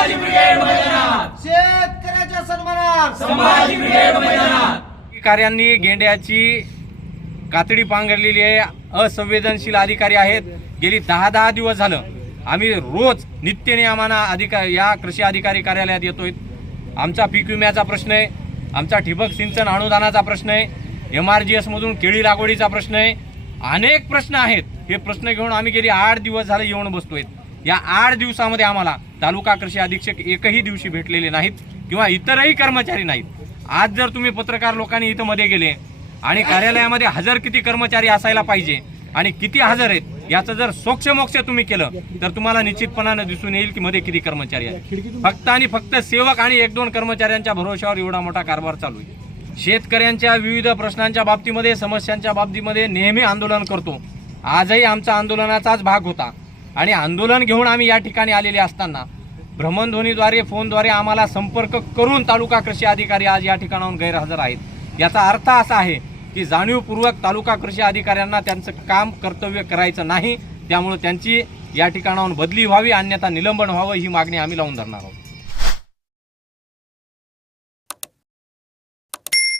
Sambhaji brigade मैदानात. शेतकऱ्याच्या सन्मानात. Sambhaji brigade मैदानात. अधिकाऱ्यांनी गेंड्याची कातडी पांघरलेली आहे. असंवेदनशील अधिकारी आहेत. गेली दहा दहा दिवस झालं. आम्ही रोज नित्यनियमाना अधिका या कृषी अधिकारी कार्यालयात येतोय. आमचा पीक विम्याचा प्रश्न आहे. आमचा ठिबक सिंचन अनुदानाचा प्रश्न आहे. एम आर जी एसमधून केळी लागवडीचा प्रश्न आहे. अनेक प्रश्न आहेत. हे प्रश्न घेऊन आम्ही गेली आठ दिवस झाले येऊन बसतोय. या आठ दिवसामध्ये आम्हाला तालुका कृषी अधीक्षक एकही दिवशी भेटलेले नाहीत किंवा इतरही कर्मचारी नाहीत. आज जर तुम्ही पत्रकार लोकांनी इथं मध्ये गेले आणि कार्यालयामध्ये हजर किती कर्मचारी असायला पाहिजे आणि किती हजर आहेत याचं जर सोक्ष मोक्ष तुम्ही केलं तर तुम्हाला निश्चितपणानं दिसून येईल की मध्ये किती कर्मचारी आहेत. फक्त आणि फक्त सेवक आणि एक दोन कर्मचाऱ्यांच्या भरोश्यावर एवढा मोठा कारभार चालू आहे. शेतकऱ्यांच्या विविध प्रश्नांच्या बाबतीमध्ये समस्यांच्या बाबतीमध्ये नेहमी आंदोलन करतो. आजही आमचा आंदोलनाचाच भाग होता. आणि आंदोलन घेऊन आम्ही या ठिकाणी आलेले असताना भ्रमणध्वनीद्वारे फोनद्वारे आम्हाला संपर्क करून तालुका कृषी अधिकारी आज या ठिकाणाहून गैरहजर आहेत. याचा अर्थ असा आहे की जाणीवपूर्वक तालुका कृषी अधिकाऱ्यांना त्यांचं काम कर्तव्य करायचं नाही. त्यामुळे त्यांची या ठिकाणाहून बदली व्हावी अन्यथा निलंबन व्हावं ही मागणी आम्ही लावून धरणार आहोत.